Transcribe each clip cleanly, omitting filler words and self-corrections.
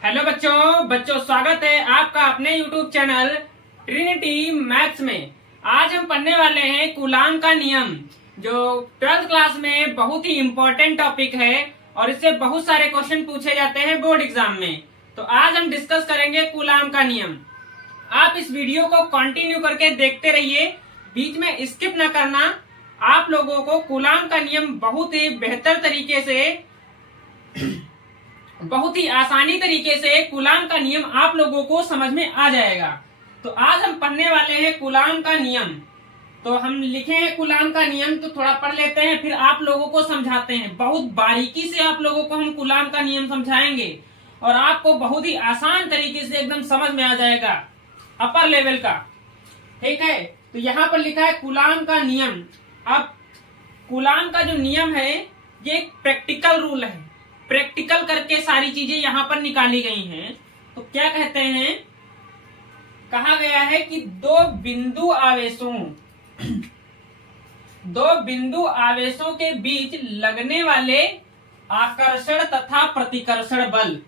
Hello बच्चों बच्चों स्वागत है आपका अपने YouTube चैनल ट्रिनिटी मैथ्स में। आज हम पढ़ने वाले हैं कूलाम का नियम, जो 12th क्लास में बहुत ही इम्पोर्टेंट टॉपिक है और इससे बहुत सारे क्वेश्चन पूछे जाते हैं बोर्ड एग्जाम में। तो आज हम डिस्कस करेंगे कूलाम का नियम। आप इस वीडियो को कंटिन्यू करके देखते रहिए, बीच में स्किप न करना। आप लोगों को कूलाम का नियम बहुत ही बेहतर तरीके से, बहुत ही आसानी तरीके से कूलाम का नियम आप लोगों को समझ में आ जाएगा। तो आज हम पढ़ने वाले हैं कूलाम का नियम। तो हम लिखे हैं कूलाम का नियम, तो थोड़ा पढ़ लेते हैं, फिर आप लोगों को समझाते हैं। बहुत बारीकी से आप लोगों को हम कूलाम का नियम समझाएंगे और आपको बहुत ही आसान तरीके से एकदम समझ में आ जाएगा, अपर लेवल का। ठीक है, तो यहाँ पर लिखा है कूलाम का नियम। अब कूलाम का जो नियम है ये एक प्रैक्टिकल रूल है, प्रैक्टिकल करके सारी चीजें यहाँ पर निकाली गई हैं। तो क्या कहते हैं, कहा गया है कि दो बिंदु आवेशों के बीच लगने वाले आकर्षण तथा प्रतिकर्षण बल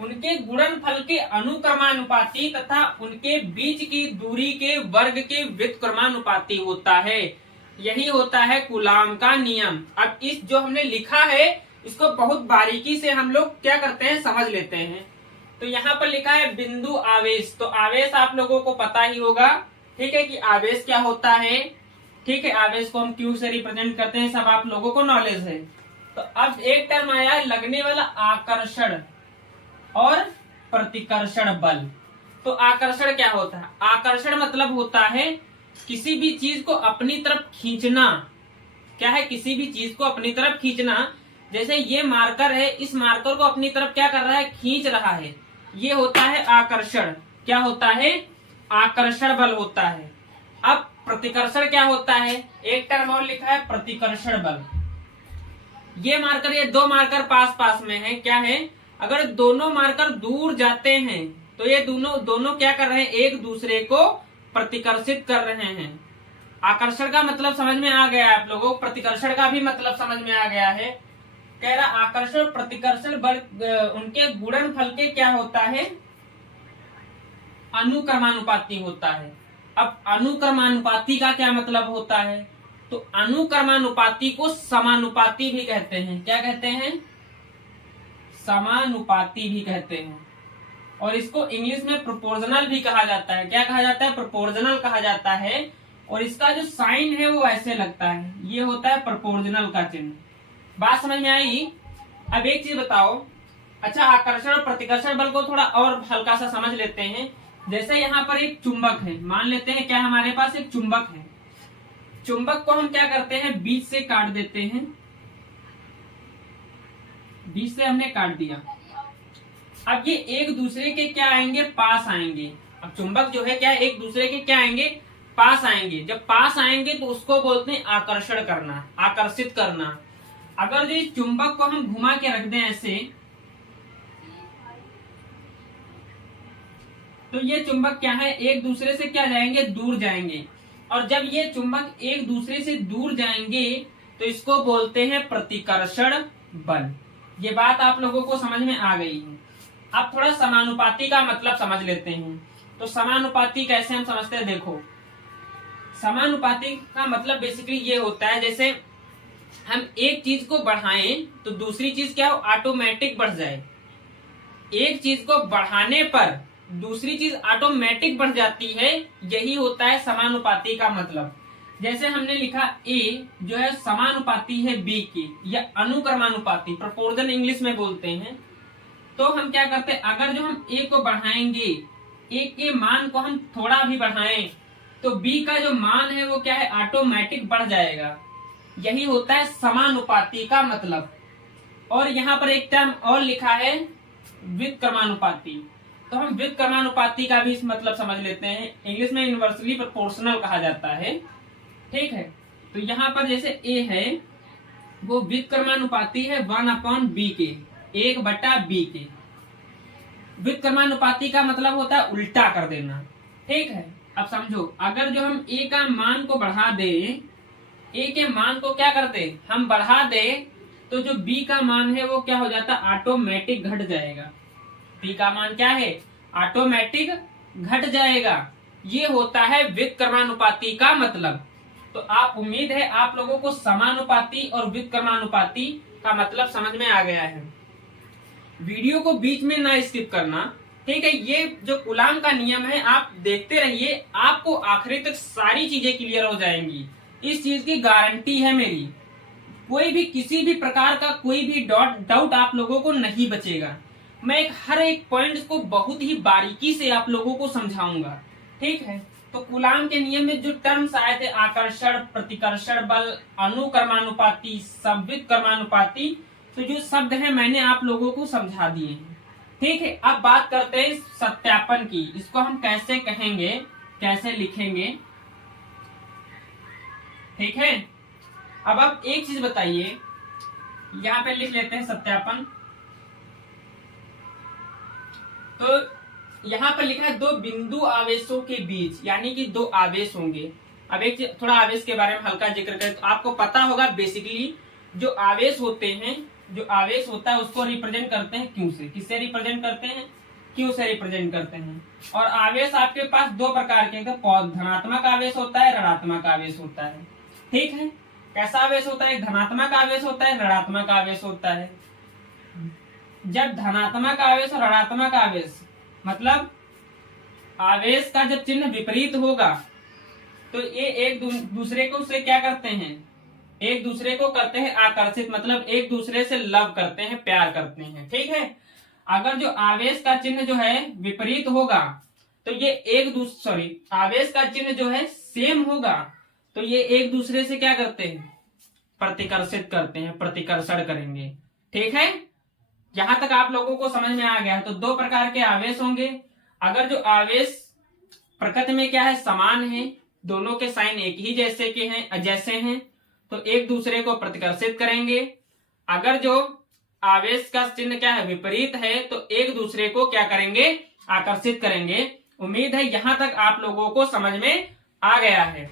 उनके गुणनफल के अनुक्रमानुपाती तथा उनके बीच की दूरी के वर्ग के व्युत्क्रमानुपाती होता है। यही होता है कूलाम का नियम। अब इस जो हमने लिखा है इसको बहुत बारीकी से हम लोग क्या करते हैं, समझ लेते हैं। तो यहाँ पर लिखा है बिंदु आवेश। तो आवेश आप लोगों को पता ही होगा, ठीक है, कि आवेश क्या होता है। ठीक है, आवेश को हम क्यू से रिप्रेजेंट करते हैं, सब आप लोगों को नॉलेज है। तो अब एक टर्म आया है लगने वाला आकर्षण और प्रतिकर्षण बल। तो आकर्षण क्या होता है? आकर्षण मतलब होता है किसी भी चीज को अपनी तरफ खींचना। क्या है? किसी भी चीज को अपनी तरफ खींचना। जैसे ये मार्कर है, इस मार्कर को अपनी तरफ क्या कर रहा है, खींच रहा है। ये होता है आकर्षण। क्या होता है? आकर्षण बल होता है। अब प्रतिकर्षण क्या होता है? एक टर्म और लिखा है प्रतिकर्षण बल। ये मार्कर, ये दो मार्कर पास पास में है, क्या है, अगर दोनों मार्कर दूर जाते हैं तो ये दोनों क्या कर रहे हैं, एक दूसरे को प्रतिकर्षित कर रहे हैं। आकर्षण का मतलब समझ में आ गया है आप लोगों को, प्रतिकर्षण का भी मतलब समझ में आ गया है। कह रहा आकर्षण प्रतिकर्षण बल उनके गुणनफल के क्या होता है, अनुक्रमानुपाती होता है। अब अनुक्रमानुपाती का क्या मतलब होता है? तो अनुक्रमानुपाती को समानुपाती भी कहते हैं। क्या कहते हैं? समानुपाती भी कहते हैं। और इसको इंग्लिश में प्रोपोर्शनल भी कहा जाता है। क्या कहा जाता है? प्रोपोर्शनल कहा जाता है। और इसका जो साइन है वो ऐसे लगता है, ये होता है प्रोपोर्शनल का चिन्ह। बात समझ में आई? अब एक चीज बताओ, अच्छा आकर्षण और प्रतिकर्षण बल को थोड़ा और हल्का सा समझ लेते हैं। जैसे यहाँ पर एक चुंबक है, मान लेते हैं, क्या हमारे पास एक चुंबक है। चुंबक को हम क्या करते हैं, बीच से काट देते हैं। बीच से हमने काट दिया। अब ये एक दूसरे के क्या आएंगे, पास आएंगे। अब चुंबक जो है क्या, एक दूसरे के क्या आएंगे, पास आएंगे। जब पास आएंगे तो उसको बोलते हैं आकर्षण करना, आकर्षित करना। अगर इस चुंबक को हम घुमा के रख दें ऐसे, तो ये चुंबक क्या है, एक दूसरे से क्या जाएंगे, दूर जाएंगे। और जब ये चुंबक एक दूसरे से दूर जाएंगे तो इसको बोलते हैं प्रतिकर्षण बल। ये बात आप लोगों को समझ में आ गई है। अब थोड़ा समानुपाती का मतलब समझ लेते हैं। तो समानुपाती कैसे हम समझते हैं, देखो, समानुपाती का मतलब बेसिकली ये होता है, जैसे हम एक चीज को बढ़ाएं तो दूसरी चीज क्या हो, ऑटोमेटिक बढ़ जाए। एक चीज को बढ़ाने पर दूसरी चीज ऑटोमेटिक बढ़ जाती है, यही होता है समानुपाती का मतलब। जैसे हमने लिखा A जो है समानुपाती है B की, या अनुक्रमानुपाती, प्रोपोर्शन इंग्लिश में बोलते हैं। तो हम क्या करते हैं, अगर जो हम A को बढ़ाएंगे, A के मान को हम थोड़ा भी बढ़ाएं तो B का जो मान है वो क्या है, ऑटोमेटिक बढ़ जाएगा। यही होता है समानुपाती का मतलब। और यहाँ पर एक टर्म और लिखा है व्युत्क्रमानुपाती। तो हम व्युत्क्रमानुपाती का भी मतलब समझ लेते हैं। इंग्लिश में इनवर्सली प्रोपोर्शनल कहा जाता है। ठीक है, तो यहाँ पर जैसे A है वो व्युत्क्रमानुपाती है 1/b के, 1/b के। व्युत्क्रमानुपाती का मतलब होता है उल्टा कर देना। ठीक है, अब समझो, अगर जो हम A का मान को बढ़ा दें, A के मान को क्या करते, हम बढ़ा दें, तो जो B का मान है वो क्या हो जाता, ऑटोमेटिक घट जाएगा। P का मान क्या है, ऑटोमेटिक घट जाएगा। ये होता है व्युत्क्रमानुपाती का मतलब। तो आप उम्मीद है आप लोगों को समानुपाती और व्युत्क्रमानुपाती का मतलब समझ में आ गया है। वीडियो को बीच में ना स्किप करना, ठीक है। ये जो कूलाम का नियम है आप देखते रहिए, आपको आखिरी तक सारी चीजें क्लियर हो जाएंगी, इस चीज की गारंटी है मेरी। कोई भी किसी भी प्रकार का कोई भी डाउट आप लोगों को नहीं बचेगा। मैं हर एक पॉइंट को बहुत ही बारीकी से आप लोगों को समझाऊंगा, ठीक है। तो कूलाम के नियम में जो टर्म्स आए थे, आकर्षण, प्रतिकर्षण बल, अनुक्रमानुपाती, व्युत्क्रमानुपाती, तो जो शब्द है मैंने आप लोगों को समझा दिए हैं, ठीक है। अब बात करते हैं सत्यापन की। इसको हम कैसे कहेंगे, कैसे लिखेंगे, ठीक है। अब आप एक चीज बताइए, यहां पे लिख लेते हैं सत्यापन। तो यहां पर लिखा है दो बिंदु आवेशों के बीच, यानी कि दो आवेश होंगे। अब एक थोड़ा आवेश के बारे में हल्का जिक्र करें तो आपको पता होगा बेसिकली जो आवेश होते हैं, जो आवेश होता है उसको रिप्रेजेंट करते हैं क्यू से। किससे रिप्रेजेंट करते हैं, क्यू से रिप्रेजेंट करते हैं। और आवेश आपके पास दो प्रकार के, धनात्मक आवेश होता है, ऋणात्मक आवेश होता है, ठीक है। कैसा आवेश होता है, धनात्मक आवेश होता है, ऋणात्मक आवेश होता है। जब धनात्मक आवेश और ऋणात्मक आवेश मतलब आवेश का जब चिन्ह विपरीत होगा तो ये एक दूसरे को से क्या करते हैं, एक दूसरे को करते हैं आकर्षित, मतलब एक दूसरे से लव करते हैं, प्यार करते हैं, ठीक है। अगर जो आवेश का चिन्ह जो है विपरीत होगा तो ये आवेश का चिन्ह जो है सेम होगा तो ये एक दूसरे से क्या करते हैं, प्रतिकर्षित करते हैं, प्रतिकर्षण करेंगे, ठीक है। यहां तक आप लोगों को समझ में आ गया। तो दो प्रकार के आवेश होंगे। अगर जो आवेश प्रकृति में क्या है, समान है, दोनों के साइन एक ही जैसे हैं तो एक दूसरे को प्रतिकर्षित करेंगे। अगर जो आवेश का चिन्ह क्या है, विपरीत है, तो एक दूसरे को क्या करेंगे, आकर्षित करेंगे। उम्मीद है यहां तक आप लोगों को समझ में आ गया है,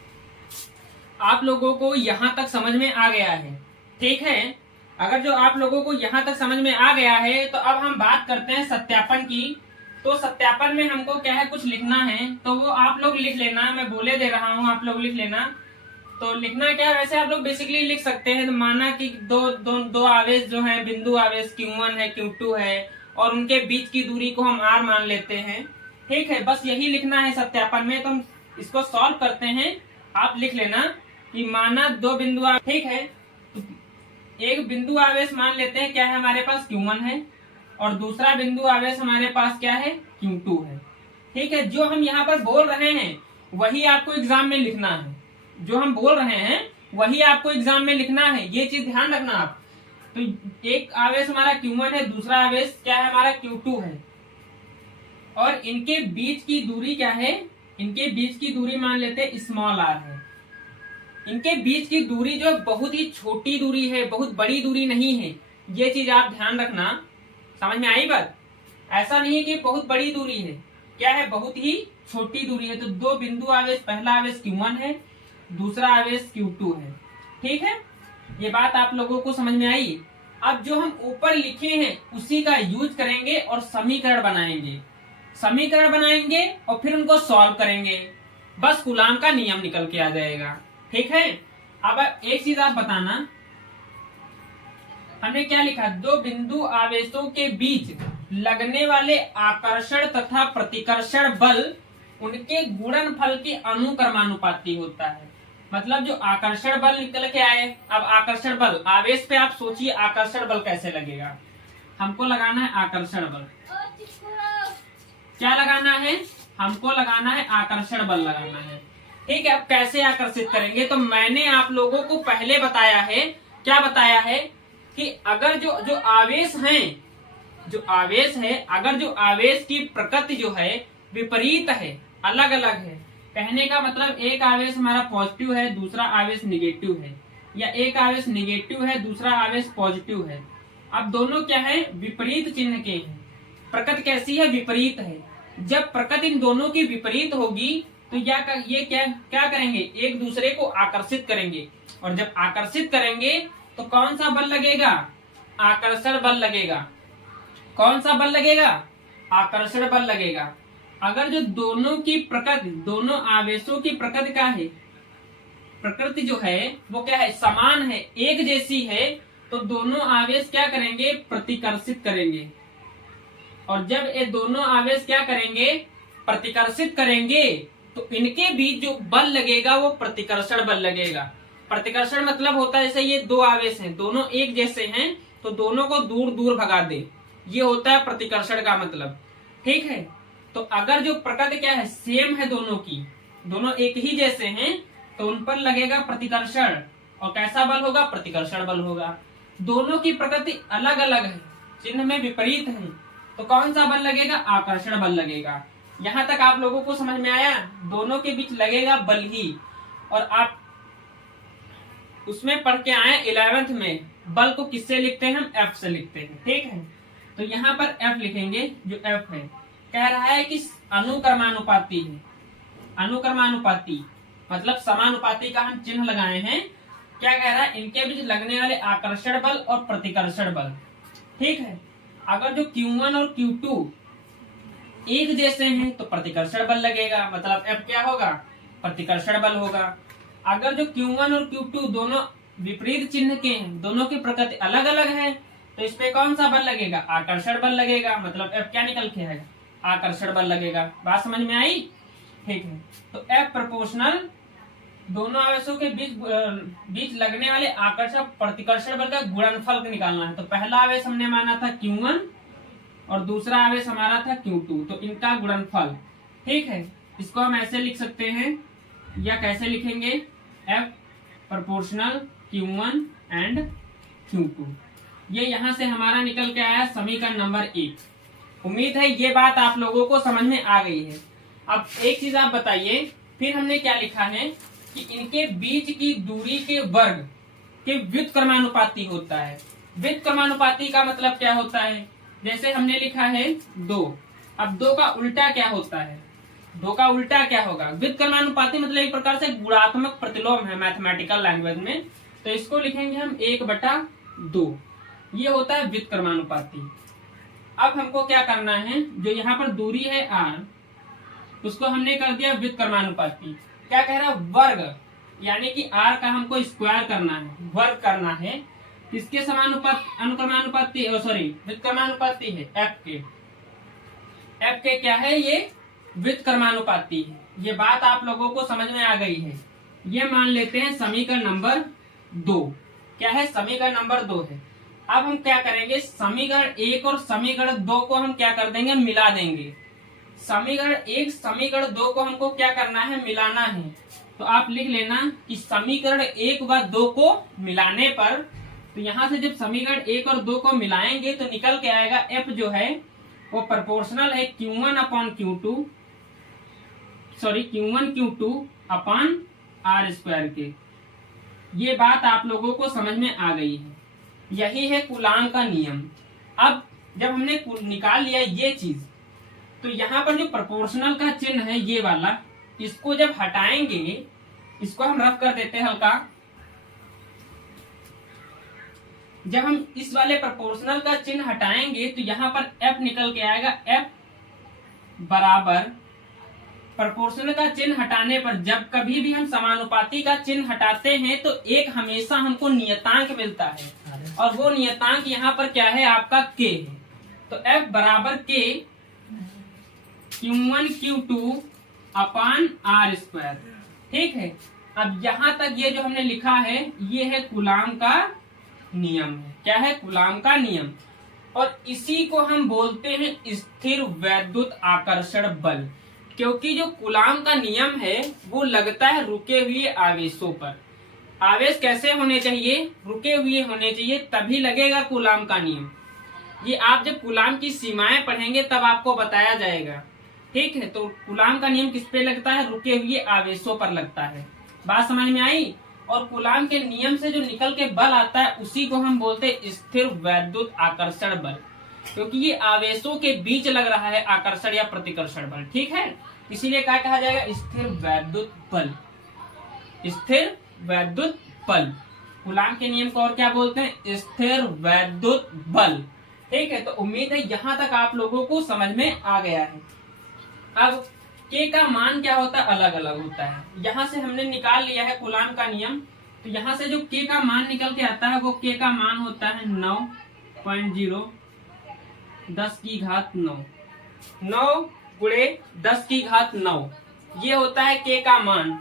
आप लोगों को यहां तक समझ में आ गया है, ठीक है। अगर जो आप लोगों को यहां तक समझ में आ गया है तो अब हम बात करते हैं सत्यापन की। तो सत्यापन में हमको क्या है, कुछ लिखना है, तो वो आप लोग लिख लेना, मैं बोले दे रहा हूं, आप लोग लिख लेना। तो लिखना क्या है, वैसे आप लोग बेसिकली लिख सकते हैं। तो माना कि दो आवेश जो हैं, बिंदु आवेश Q1 है, Q2 है, और उनके बीच की दूरी को हम R मान लेते हैं, ठीक है। बस यही लिखना है सत्यापन में। तो हम इसको सॉल्व करते हैं, आप लिख लेना कि माना दो बिंदु, ठीक है। एक बिंदु आवेश मान लेते हैं क्या है हमारे पास, Q1 है, और दूसरा बिंदु आवेश हमारे पास क्या है, Q2 है, ठीक है। जो हम यहाँ पर बोल रहे हैं वही आपको एग्जाम में लिखना है, जो हम बोल रहे हैं वही आपको एग्जाम में लिखना है, ये चीज ध्यान रखना आप। तो एक आवेश हमारा Q1 है, दूसरा आवेश क्या है हमारा Q2 है, और इनके बीच की दूरी क्या है, इनके बीच की दूरी मान लेते हैं स्मॉल r है। इनके बीच की दूरी जो बहुत ही छोटी दूरी है, बहुत बड़ी दूरी नहीं है, ये चीज आप ध्यान रखना। समझ में आई बात? ऐसा नहीं है कि बहुत बड़ी दूरी है, क्या है, बहुत ही छोटी दूरी है। तो दो बिंदु आवेश, पहला आवेश Q1 है, दूसरा आवेश Q2 है, ठीक है। ये बात आप लोगों को समझ में आई। अब जो हम ऊपर लिखे हैं उसी का यूज करेंगे और समीकरण बनाएंगे और फिर उनको सॉल्व करेंगे, बस कूलाम का नियम निकल के आ जाएगा, ठीक है। अब एक चीज आप बताना, हमने क्या लिखा, दो बिंदु आवेशों के बीच लगने वाले आकर्षण तथा प्रतिकर्षण बल उनके गुणनफल के अनुक्रमानुपाती होता है। मतलब जो आकर्षण बल निकल के आए, अब आकर्षण बल, आवेश पे आप सोचिए आकर्षण बल कैसे लगेगा। हमको लगाना है आकर्षण बल, क्या लगाना है, हमको लगाना है आकर्षण बल लगाना है, ठीक है। अब कैसे आकर्षित करेंगे, तो मैंने आप लोगों को पहले बताया है, क्या बताया है कि अगर जो आवेश हैं, जो आवेश है, अगर जो आवेश की प्रकृति जो है विपरीत है, अलग अलग है, कहने का मतलब एक आवेश हमारा पॉजिटिव है, दूसरा आवेश निगेटिव है, या एक आवेश निगेटिव है, दूसरा आवेश पॉजिटिव है। अब दोनों क्या है, विपरीत चिन्ह के हैं, प्रकृति कैसी है, विपरीत है। जब प्रकृति इन दोनों की विपरीत होगी तो ये क्या करेंगे, एक दूसरे को आकर्षित करेंगे, और जब आकर्षित करेंगे तो कौन सा बल लगेगा, आकर्षण बल लगेगा। कौन सा बल लगेगा, आकर्षण बल लगेगा। अगर जो दोनों की प्रकृति, दोनों आवेशों की प्रकृति क्या है, प्रकृति जो है वो क्या है, समान है, एक जैसी है, तो दोनों आवेश क्या करेंगे, प्रतिकर्षित करेंगे। और जब ये दोनों आवेश क्या करेंगे, प्रतिकर्षित करेंगे, तो इनके बीच जो बल लगेगा वो प्रतिकर्षण बल लगेगा। प्रतिकर्षण मतलब होता है जैसे ये दो आवेश हैं, दोनों एक जैसे हैं, तो दोनों को दूर दूर भगा दे, ये होता है प्रतिकर्षण का मतलब। ठीक है, तो अगर जो प्रकृति क्या है, सेम है दोनों की, दोनों एक ही जैसे हैं, तो उन पर लगेगा प्रतिकर्षण, और कैसा बल होगा, प्रतिकर्षण बल होगा। दोनों की प्रकृति अलग अलग है, चिन्ह में विपरीत है, तो कौन सा बल लगेगा, आकर्षण बल लगेगा। यहां तक आप लोगों को समझ में आया, दोनों के बीच लगेगा बल ही। और आप उसमें पढ़ के आए 11th में, बल को किससे लिखते हैं, हम F से लिखते हैं। ठीक है, तो यहाँ पर F लिखेंगे, जो F है कह रहा है कि अनुक्रमानुपाती है। अनुक्रमानुपाती मतलब समानुपाती का हम चिन्ह लगाए हैं। क्या कह रहा है, इनके बीच लगने वाले आकर्षण बल और प्रतिकर्षण बल। ठीक है, अगर जो Q1 और Q2 एक जैसे हैं तो प्रतिकर्षण बल लगेगा, मतलब F क्या होगा, प्रतिकर्षण बल होगा। अगर जो Q1 और Q2 दोनों विपरीत चिन्ह के हैं, दोनों की प्रकृति अलग अलग है, तो इस पे कौन सा बल लगेगा, आकर्षण बल लगेगा, मतलब F क्या निकल के आएगा, आकर्षण बल लगेगा। बात समझ में आई। ठीक है, तो F प्रोपोर्शनल दोनों आवेशों के बीच लगने वाले आकर्षण प्रतिकर्षण बल का गुणनफल निकालना है। तो पहला आवेश हमने माना था Q1 और दूसरा आवेश हमारा था Q2, तो इनका गुणनफल। ठीक है, इसको हम ऐसे लिख सकते हैं, या कैसे लिखेंगे, F proportional Q1 and Q2। ये यहां से हमारा निकल के आया समीकरण नंबर 1। उम्मीद है ये बात आप लोगों को समझ में आ गई है। अब एक चीज आप बताइए, फिर हमने क्या लिखा है कि इनके बीच की दूरी के वर्ग के व्युत्क्रमानुपाती होता है। व्युत्क्रमानुपाती का मतलब क्या होता है, जैसे हमने लिखा है 2, अब 2 का उल्टा क्या होता है, 2 का उल्टा क्या होगा, व्युत्क्रमानुपाती मतलब एक प्रकार से गुणात्मक प्रतिलोम है मैथमेटिकल लैंग्वेज में, तो इसको लिखेंगे हम 1/2, ये होता है व्युत्क्रमानुपाती। अब हमको क्या करना है, जो यहाँ पर दूरी है r, उसको हमने कर दिया व्युत्क्रमानुपाती। क्या कह रहा है, वर्ग, यानी कि r का हमको स्क्वायर करना है, वर्ग करना है, किसके अनुक्रमानुपाती, सॉरी व्युत्क्रमानुपाती है, f के क्या है, ये व्युत्क्रमानुपाती है। ये बात आप लोगों को समझ में आ गई है। ये मान लेते हैं समीकरण नंबर 2। क्या है, समीकरण नंबर 2 है। अब हम क्या करेंगे, समीकरण 1 और समीकरण 2 को हम क्या कर देंगे, मिला देंगे। समीकरण 1 समीकरण 2 को हमको क्या करना है, मिलाना है। तो आप लिख लेना कि समीकरण 1 व 2 को मिलाने पर, तो यहाँ से जब समीकरण 1 और 2 को मिलाएंगे तो निकल के आएगा F जो है वो प्रोपोर्शनल है Q1/Q2, sorry Q1Q2 upon r² के। ये बात आप लोगों को समझ में आ गई है, यही है कूलाम का नियम। अब जब हमने निकाल लिया ये चीज, तो यहाँ पर जो प्रोपोर्शनल का चिन्ह है ये वाला, इसको जब हटाएंगे, इसको हम रफ कर देते हैं हल्का। जब हम इस वाले प्रोपोर्शनल का चिन्ह हटाएंगे तो यहाँ पर F निकल के आएगा, F बराबर प्रोपोर्शनल का चिन्ह हटाने पर, जब कभी भी हम समानुपाती का चिन्ह हटाते हैं तो एक हमेशा हमको नियतांक मिलता है, और वो नियतांक यहाँ पर क्या है, आपका K है। तो F बराबर K Q1Q2 अपॉन r²। ठीक है, अब यहाँ तक ये जो हमने लिखा है ये है कूलाम का नियम है। क्या है, कूलाम का नियम, और इसी को हम बोलते हैं स्थिर वैद्युत आकर्षण बल, क्योंकि जो कूलाम का नियम है वो लगता है रुके हुए आवेशों पर। आवेश कैसे होने चाहिए, रुके हुए होने चाहिए, तभी लगेगा कूलाम का नियम। ये आप जब कूलाम की सीमाएं पढ़ेंगे तब आपको बताया जाएगा। ठीक है, तो कूलाम का नियम किस पे लगता है, रुके हुए आवेशों पर लगता है। बात समझ में आई। और कूलाम के नियम से जो निकल के बल आता है उसी को हम बोलते हैं स्थिर वैद्युत आकर्षण बल, क्योंकि ये आवेशों के बीच लग रहा है आकर्षण या प्रतिकर्षण बल। ठीक है, इसीलिए क्या कहा जाएगा, स्थिर वैद्युत बल। स्थिर वैद्युत बल, कूलाम के नियम को और क्या बोलते हैं, स्थिर वैद्युत बल। ठीक है, तो उम्मीद है यहाँ तक आप लोगों को समझ में आ गया है। अब के का मान क्या होता है, अलग अलग होता है। यहाँ से हमने निकाल लिया है कूलाम का नियम, तो यहाँ से जो के का मान निकल के आता है वो के का मान होता है 9.0 10⁻9, 9 गुणे 10⁻9, ये होता है के का मान।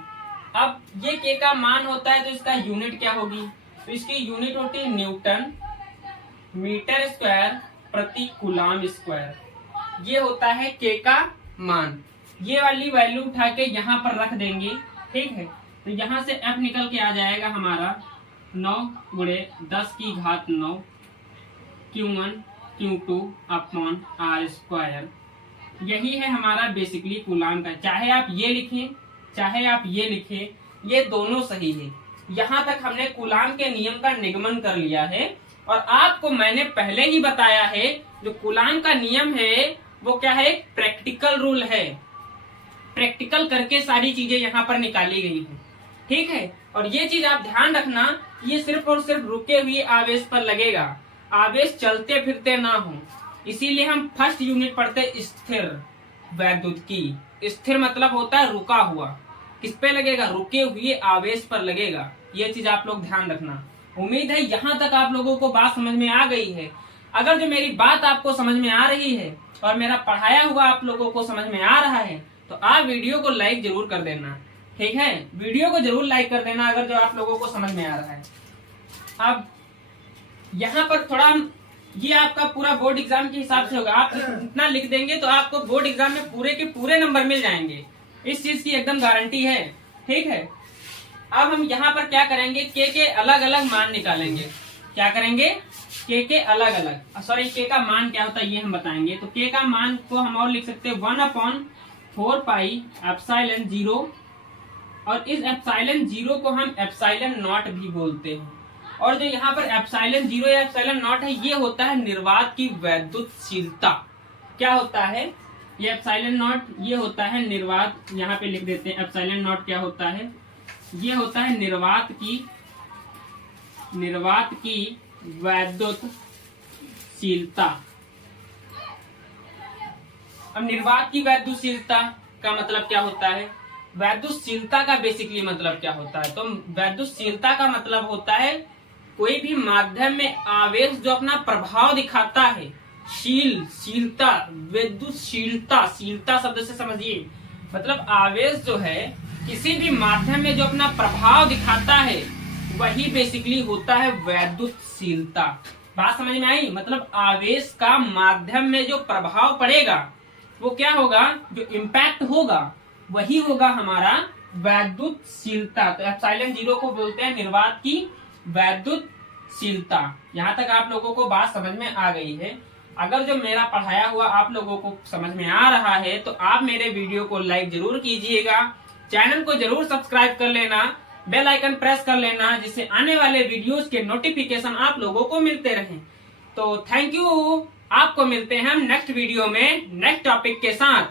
अब ये के का मान होता है तो इसका यूनिट क्या होगी, तो इसकी यूनिट होती है न्यूटन मीटर स्क्वायर प्रति कूलाम स्क्वायर। ये होता है के का मान। ये वाली वैल्यू उठा के यहाँ पर रख देंगे, ठीक है। तो यहाँ से f निकल के आ जाएगा हमारा 9 गुणे 10⁻9 Q1 Q2 upon R square. यही है हमारा बेसिकली कूलाम का। चाहे आप ये लिखें चाहे आप ये लिखें, ये दोनों सही है। यहाँ तक हमने कूलाम के नियम का निगमन कर लिया है। और आपको मैंने पहले ही बताया है जो कूलाम का नियम है वो क्या है, प्रैक्टिकल रूल है। प्रैक्टिकल करके सारी चीजें यहाँ पर निकाली गई हैं, ठीक है। और ये चीज आप ध्यान रखना, ये सिर्फ और सिर्फ रुके हुए आवेश पर लगेगा, आवेश चलते फिरते ना हो। इसीलिए हम फर्स्ट यूनिट पढ़ते स्थिर वैद्युत की। स्थिर मतलब होता है रुका हुआ। किस पे लगेगा, रुके हुए आवेश पर लगेगा। ये चीज आप लोग ध्यान रखना। उम्मीद है यहाँ तक आप लोगों को बात समझ में आ गई है। अगर जो मेरी बात आपको समझ में आ रही है और मेरा पढ़ाया हुआ आप लोगों को समझ में आ रहा है तो आप वीडियो को लाइक जरूर कर देना, ठीक है। वीडियो को जरूर लाइक कर देना अगर जो आप लोगों को समझ में आ रहा है। अब यहाँ पर थोड़ा ये आपका पूरा बोर्ड एग्जाम के हिसाब से होगा। आप इतना लिख देंगे तो आपको बोर्ड एग्जाम में पूरे के पूरे नंबर मिल जाएंगे, इस चीज की एकदम गारंटी है, ठीक है। अब हम यहाँ पर क्या करेंगे, के अलग अलग मान निकालेंगे। क्या करेंगे, के अलग अलग, सॉरी के का मान क्या होता है ये हम बताएंगे। तो के का मान को हम और लिख सकते हैं 1/4 पाई एप्सिलॉन 0, और इस एप्सिलॉन 0 को हम एप्सिलॉन नॉट भी बोलते हैं। और जो यहाँ पर एप्सिलॉन 0 या एप्सिलॉन नॉट है ये होता है निर्वात की वैद्युतशीलता। क्या होता है ये एप्सिलॉन नॉट, ये होता है निर्वात, यहाँ पे लिख देते हैं एप्सिलॉन नॉट क्या होता है, ये होता है निर्वात की वैद्युतशीलता। अब निर्वात की वैद्युतशीलता का मतलब क्या होता है, वैद्युतशीलता का बेसिकली मतलब क्या होता है, तो वैद्युतशीलता का मतलब होता है कोई भी माध्यम में आवेश जो अपना प्रभाव दिखाता है। शीलता, वैद्युतशीलता, शीलता शब्द से समझिए मतलब आवेश जो है किसी भी माध्यम में जो अपना प्रभाव दिखाता है वही बेसिकली होता है वैद्युतशीलता। बात समझ में आई, मतलब आवेश का माध्यम में जो प्रभाव पड़ेगा वो क्या होगा, जो इम्पैक्ट होगा वही होगा हमारा वैद्युतशीलता। तो एप्सिलॉन 0 को बोलते हैं निर्वात की वैद्युतशीलता। यहाँ तक आप लोगों को बात समझ में आ गई है। अगर जो मेरा पढ़ाया हुआ आप लोगों को समझ में आ रहा है तो आप मेरे वीडियो को लाइक जरूर कीजिएगा, चैनल को जरूर सब्सक्राइब कर लेना, बेल आइकन प्रेस कर लेना, जिससे आने वाले वीडियोस के नोटिफिकेशन आप लोगों को मिलते रहें। तो थैंक यू, आपको मिलते हैं हम नेक्स्ट वीडियो में नेक्स्ट टॉपिक के साथ।